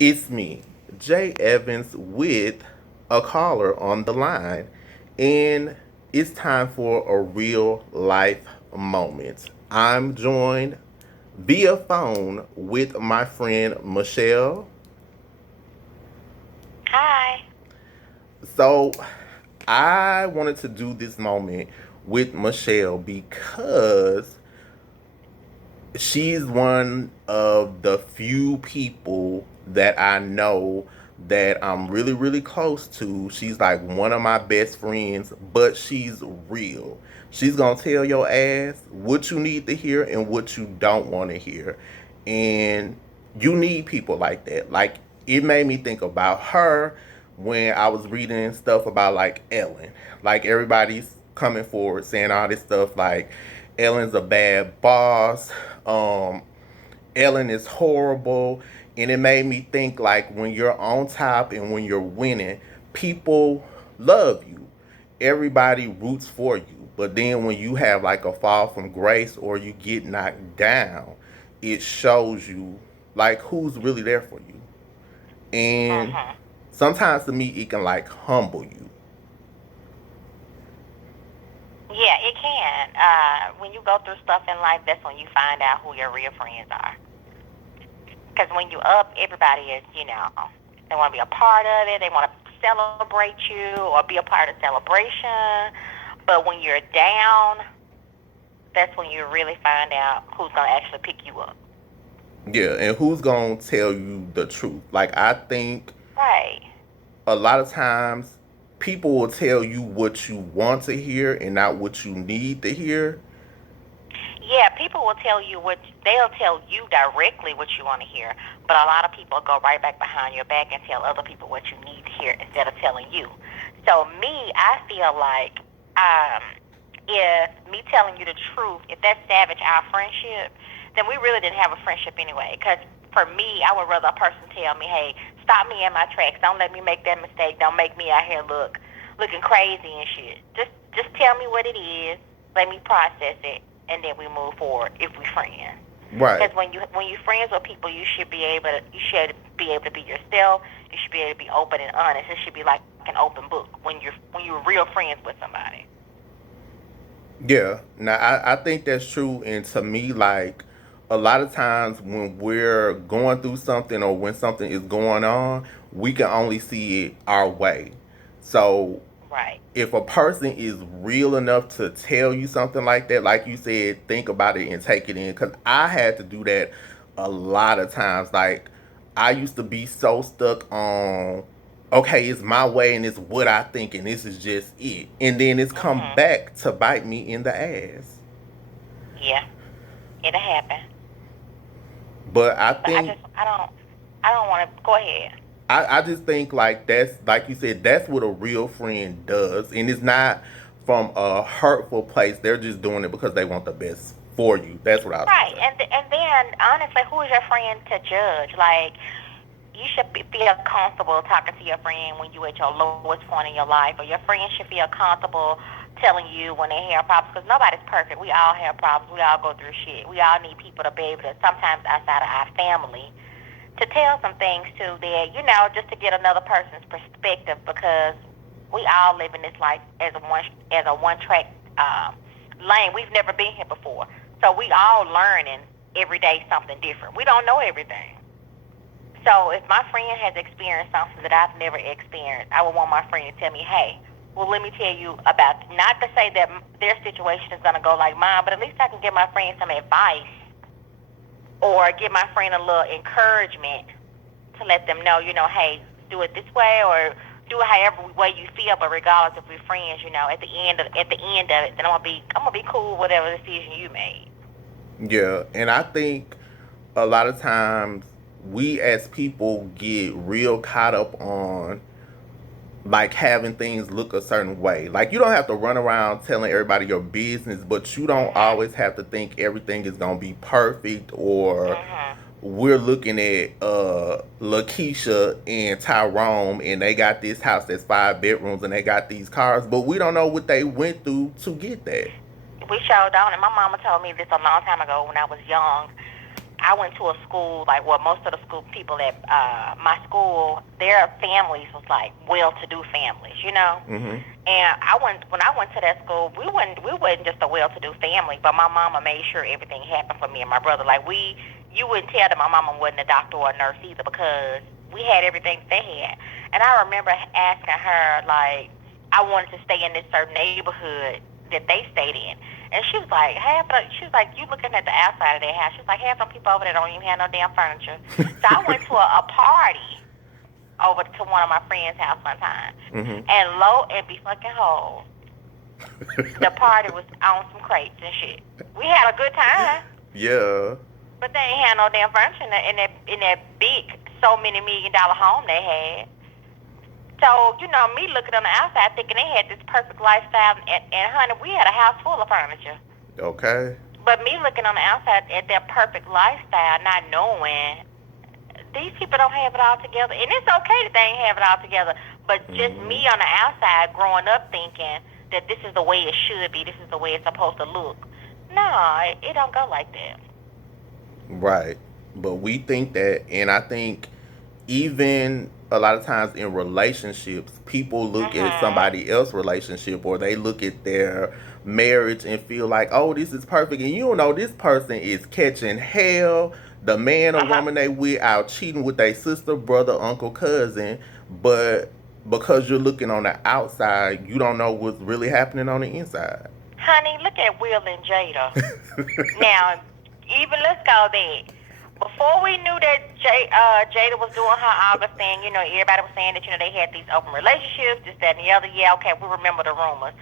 It's me, J.Evans, with a caller on the line, and it's time for a real life moment. I'm joined via phone with my friend Michelle. Hi. So, I wanted to do this moment with Michelle because she's one of the few people that I know that I'm really, really close to. She's like one of my best friends, but she's real. She's gonna tell your ass what you need to hear and what you don't want to hear. And you need people like that. Like, it made me think about her when I was reading stuff about like Ellen. Like, everybody's coming forward saying all this stuff like Ellen's a bad boss. Um, Ellen is horrible. And it made me think like when you're on top and when you're winning, people love you. Everybody roots for you. But then when you have like a fall from grace or you get knocked down, it shows you like who's really there for you. And Mhm. sometimes to me it can like humble you. Yeah, it can. When you go through stuff in life, that's when you find out who your real friends are. Because when you up, everybody is, they want to be a part of it. They want to celebrate you or be a part of the celebration. But when you're down, that's when you really find out who's gonna actually pick you up. Yeah, and who's gonna tell you the truth? Like, I think Right. a lot of times people will tell you what you want to hear and not what you need to hear. Yeah, people will tell you what they'll tell you directly what you want to hear, but a lot of people go right back behind your back and tell other people what you need to hear instead of telling you. So me, I feel like um, if me telling you the truth, if that savage our friendship, then we really didn't have a friendship anyway. Because for me, I would rather a person tell me, "Hey, stop me in my tracks. Don't let me make that mistake. Don't make me out here looking crazy and shit. Just tell me what it is. Let me process it, and then we move forward if we friends. Right. Because when you friends with people, you should be able to be yourself. You should be able to be open and honest. It should be like an open book when you're real friends with somebody. Yeah. Now, I think that's true. And to me, like, a lot of times when we're going through something or when something is going on, we can only see it our way. So Right. if a person is real enough to tell you something like that, like you said, think about it and take it in. Because I had to do that a lot of times. Like, I used to be so stuck on, okay, it's my way and it's what I think and this is just it. And then it's come Mhm. back to bite me in the ass. Yeah, it'll happen. But I But I think just I don't want to go ahead. I just think like that's like you said, that's what a real friend does. And it's not from a hurtful place. They're just doing it because they want the best for you. That's what I was gonna Right, say. and then honestly, who is your friend to judge? Like you should feel comfortable talking to your friend when you at your lowest point in your life, or your friend should feel comfortable telling you when they have problems. Because nobody's perfect. We all have problems. We all go through shit. We all need people to be able to sometimes outside of our family to tell some things to that just to get another person's perspective because we all live in this life as a one track lane. We've never been here before, so we all learning every day something different. We don't know everything. So if my friend has experienced something that I've never experienced, I would want my friend to tell me, hey, well, let me tell you about, not to say that their situation is going to go like mine, but at least I can give my friend some advice or give my friend a little encouragement to let them know, hey, do it this way or do it however way you feel. But regardless if we're friends, at the end of it, then I'm gonna be cool with whatever decision you made. Yeah, and I think a lot of times we as people get real caught up on like having things look a certain way. Like, you don't have to run around telling everybody your business, but you don't Mhm. always have to think everything is gonna be perfect or Mhm. we're looking at Lakeisha and Tyrone and they got this house that's 5 bedrooms and they got these cars, but we don't know what they went through to get that. We showed on, and my mama told me this a long time ago when I was young. I went to a school, like, well, most of the school people at my school, their families was like well-to-do families, you know. Mm-hmm. And when I went to that school, we wasn't just a well-to-do family, but my mama made sure everything happened for me and my brother. Like, you wouldn't tell that my mama wasn't a doctor or a nurse either, because we had everything they had. And I remember asking her, like, I wanted to stay in this certain neighborhood that they stayed in. And she was like, she was like, you looking at the outside of their house. She was like, half them people over there don't even have no damn furniture. So I went to a party over to one of my friend's house one time. Mm-hmm. And lo and be fucking whole, the party was on some crates and shit. We had a good time, Yeah. but they ain't had no damn furniture in that big, so many $1 million home they had. So, you know, me looking on the outside thinking they had this perfect lifestyle, and honey, we had a house full of furniture. Okay. But me looking on the outside at their perfect lifestyle, not knowing these people don't have it all together. And it's okay that they ain't have it all together. But just me on the outside growing up thinking that this is the way it should be, this is the way it's supposed to look. No, it don't go like that. Right. But we think that, and I think even a lot of times in relationships, people look at Mhm. somebody else's relationship, or they look at their marriage and feel like, oh, this is perfect. And you don't know this person is catching hell. The man or Uh-huh. woman they with out cheating with their sister, brother, uncle, cousin. But because you're looking on the outside, you don't know what's really happening on the inside. Honey, look at Will and Jada. Now, even let's go there. Before we knew that Jada was doing her August thing, you know, everybody was saying that, you know, they had these open relationships, this, that, and the other. Yeah, okay, we remember the rumors.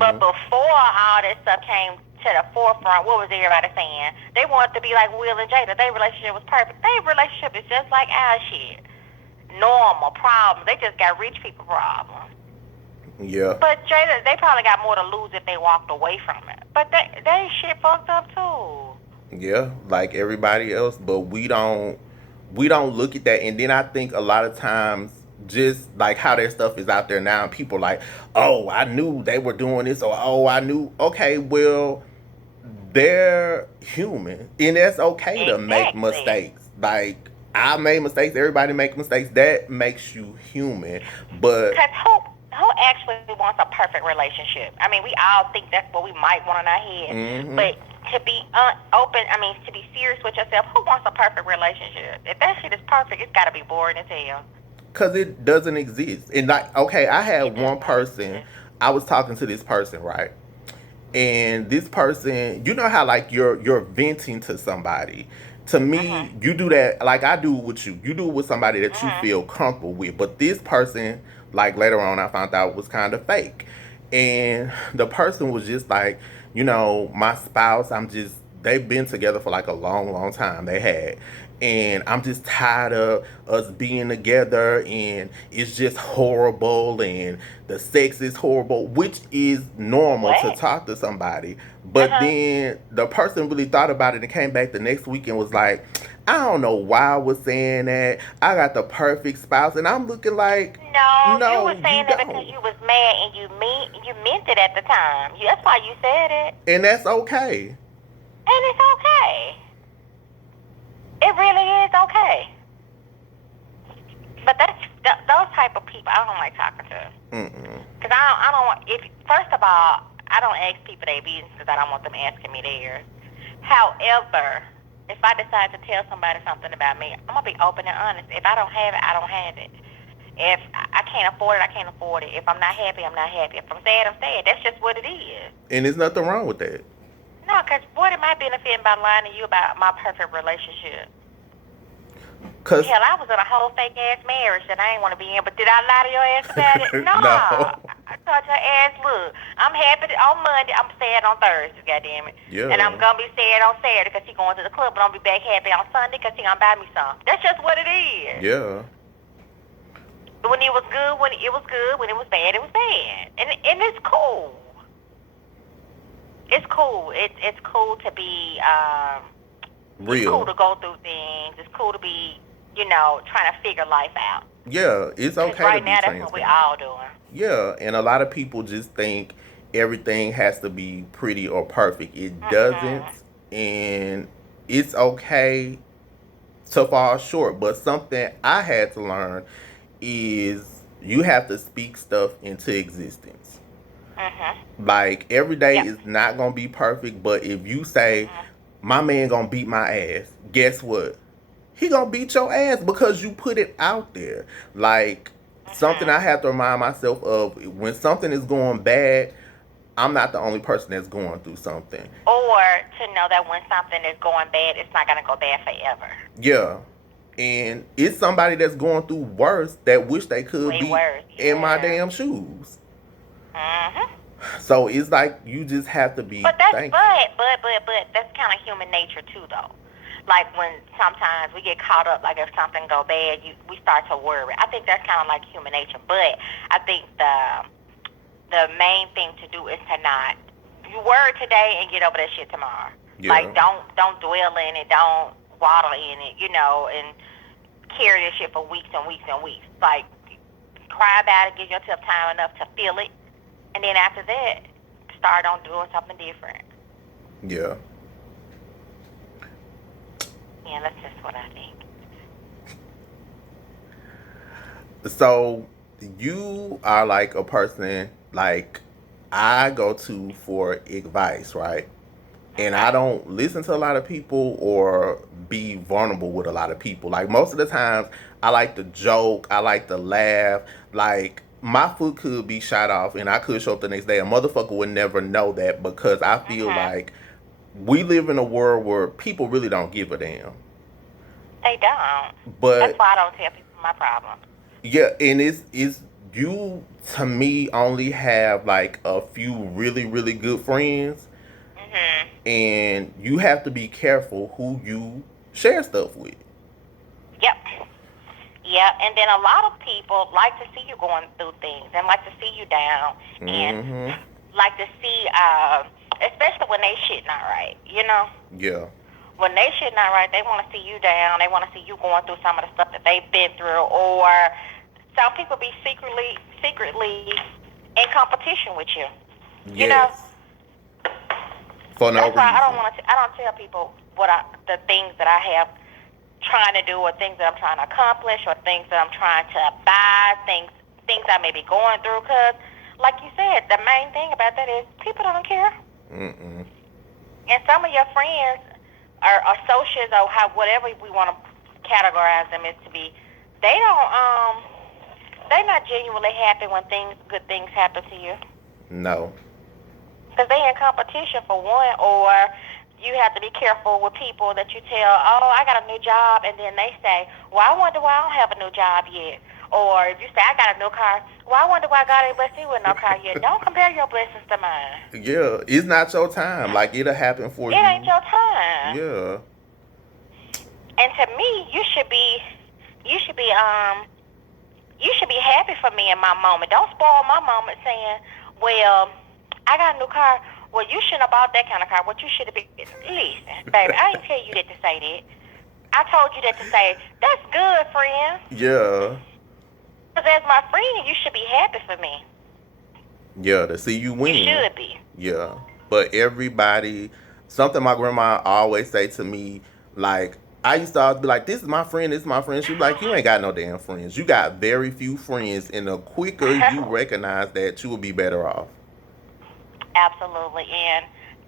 But Mm-hmm. before all that stuff came to the forefront, what was everybody saying? They wanted to be like Will and Jada. Their relationship was perfect. Their relationship is just like our shit. Normal problems. They just got rich people problems. Yeah. But Jada, they probably got more to lose if they walked away from it. But they shit fucked up too. Yeah, like everybody else, but we don't look at that. And then I think a lot of times, just like how their stuff is out there now, and people like, oh, I knew they were doing this, or oh, I knew. Okay, well, they're human, and that's okay to make Exactly. mistakes. Like, I made mistakes, everybody make mistakes, that makes you human. But Cause who actually wants a perfect relationship? I mean, we all think that's what we might want in our head, mm-hmm. but to be open, I mean, to be serious with yourself, who wants a perfect relationship? If that shit is perfect, it's got to be boring as hell. Because it doesn't exist. And like, okay, I It had does one not person, exist. I was talking to this person, right? And this person, you know how like you're venting to somebody. To Mhm. me, you do that like I do with you. You do it with somebody that you Mhm. feel comfortable with. But this person, like later on, I found out was kind of fake. And the person was just like, my spouse. They've been together for like a long, long time. They had, and I'm just tired of us being together, and it's just horrible, and the sex is horrible, which is normal to What? talk to somebody. Uh But huh. then the person really thought about it and came back the next week and was like, I don't know why I was saying that. I got the perfect spouse. And I'm looking like, No, you were no, you saying that because don't. you was mad and you meant it at the time. That's why you said it, And that's okay. and it's okay. It really is okay. But those type of people I don't like talking to. Mm-mm. Cause I don't want. If first of all, I don't ask people their business because I don't want them asking me theirs. However, if I decide to tell somebody something about me, I'm gonna be open and honest. If I don't have it, I don't have it. If I can't afford it, I can't afford it. If I'm not happy, I'm not happy. If I'm sad, I'm sad. That's just what it is. And there's nothing wrong with that. No, because what am I benefiting by lying to you about my perfect relationship? Because, Hell, I was in a whole fake ass marriage that I ain't want to be in. But did I lie to your ass about it? No. no. I told your ass, look, I'm happy on Monday. I'm sad on Thursday, goddamn it. And I'm Yeah. gonna be sad on Saturday because he going to the club, but I'm gonna be back happy on Sunday because he gonna buy me some. That's just what it is. Yeah. When it was good, when it was good, when it was bad, and it's cool. It's cool. It's cool to be. It's cool Real. to go through things. It's cool to be, trying to figure life out. Yeah. It's Cause okay to right be now that's what we transparent. all doing. Yeah. And a lot of people just think everything has to be pretty or perfect. It doesn't. Mhm. And it's okay to fall short. But something I had to learn is you have to speak stuff into existence. Mhm. Like every day Yep. is not gonna be perfect, but if you say Mhm. my man gonna beat my ass, guess what? He gonna beat your ass because you put it out there. Like something I Mhm. have to remind myself of when something is going bad, I'm not the only person that's going through something. Or to know that when something is going bad, it's not gonna go bad forever. Yeah. And it's somebody that's going through worse that wish they could Way be worse. in my Yeah. damn shoes. Mhm. So it's like you just have to be But that's thankful. that's kind of human nature too, though. Like when sometimes we get caught up, like if something go bad, we start to worry. I think that's kind of like human nature. But I think the main thing to do is to not you worry today and get over that shit tomorrow. Like Yeah. don't dwell in it, don't waddle in it, and carry this shit for weeks and weeks and weeks. Like cry about it, give yourself time enough to feel it, and then after that, start on doing something different. Yeah. Yeah, that's just what I think. So you are like a person like I go to for advice, right? And I Mhm. don't listen to a lot of people or be vulnerable with a lot of people. Like most of the times, I like to joke, I like to laugh. Like my foot could be shot off, and I could show up the next day. A motherfucker would never know that because I feel Mhm. like we live in a world where people really don't give a damn. They don't. That's But why I don't tell people my problems. yeah, and it's you to me only have like a few really good friends, Mhm. and you have to be careful who you share stuff with. Yep. Yeah, and then a lot of people like to see you going through things and like to see you down and Mm-hmm. like to see, especially when they shit not right. Yeah. When they shit not right, they want to see you down. They want to see you going through some of the stuff that they've been through. Or some people be secretly in competition with you. You know, Yes. For no that's why I don't reason. want to. I don't tell people the things that I have trying to do, or things that I'm trying to accomplish, or things that I'm trying to buy, things I may be going through. Cause, like you said, the main thing about that is people don't care, Mm-mm. and some of your friends or associates or whatever we want to categorize them as to be, they don't they're not genuinely happy when good things happen to you. No. Because they in competition for one, or you have to be careful with people that you tell, oh, I got a new job, and then they say, well, I wonder why I don't have a new job yet. Or if you say, I got a new car, well, I wonder why God ain't blessed you with no car yet. Don't compare your blessings to mine. Yeah, it's not your time. Like it'll happen for It ain't you. your time. Yeah. And to me, you should be, you should be happy for me in my moment. Don't spoil my moment saying, well, I got a new car. Well, you shouldn't have bought that kind of car. What you should have been. Listen, baby, I ain't tell you that to say that. I told you that to say, that's good, friend. Yeah. Because as my friend, you should be happy for me. Yeah, to see you You win. should be. Yeah. But everybody, something my grandma always say to me, like, I used to always be like, this is my friend, this is my friend. She be like, you ain't got no damn friends. You got very few friends. And the quicker you recognize that, you will be better off. Absolutely. And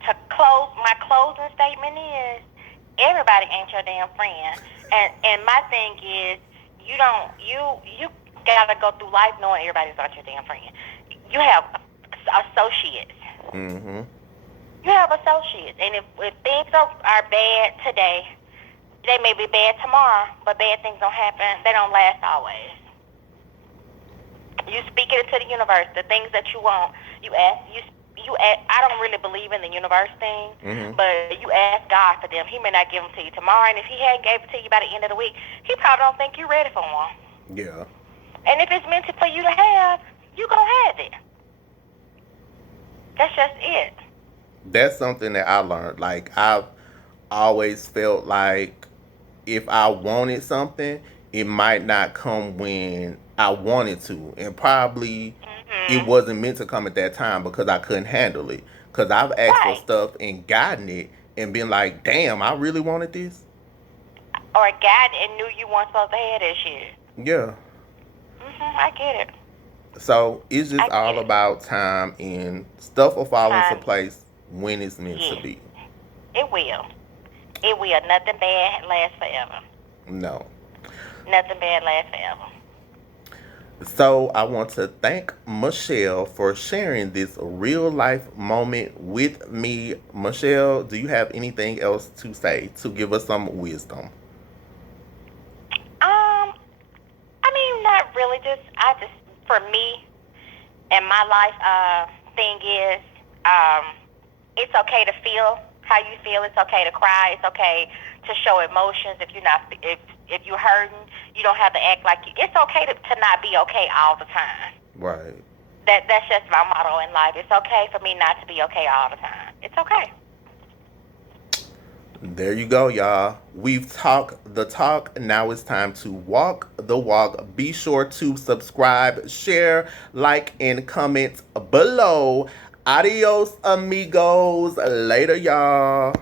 to close, my closing statement is everybody ain't your damn friend. And my thing is, you gotta go through life knowing everybody's not your damn friend. You have associates. Mm-hmm. You have associates, and if things are bad today, they may be bad tomorrow, but bad things don't happen. They don't last always. You speak it into the universe. The things that you want, you ask. You ask, I don't really believe in the universe thing, Mm-hmm. but you ask God for them. He may not give them to you tomorrow, and if He hadn't gave it to you by the end of the week, He probably don't think you're ready for one. Yeah. And if it's meant for you to have, you gonna have it. That's just it. That's something that I learned. Like, I've always felt like if I wanted something, it might not come when I wanted to. And probably it Mhm. wasn't meant to come at that time because I couldn't handle it. Because I've asked for Right. stuff and gotten it and been like, damn, I really wanted this. or got and knew you weren't supposed to have that shit. Yeah. I get it. So it's just I get all it. about time, and stuff will fall into Time. place when it's meant to Yes, be. it will. It will. Nothing bad lasts forever. No. Nothing bad lasts forever. So I want to thank Michelle for sharing this real life moment with me. Michelle, do you have anything else to say to give us some wisdom? I mean, not really. Just for me and my life, thing is, um, it's okay to feel how you feel. It's okay to cry. It's okay to show emotions. If you're hurting, you don't have to act like you. It's okay to not be okay all the time. Right. That's just my motto in life. It's okay for me not to be okay all the time. It's okay. There you go, y'all. We've talked the talk. Now it's time to walk the walk. Be sure to subscribe, share, like, and comment below. Adios, amigos. Later, y'all.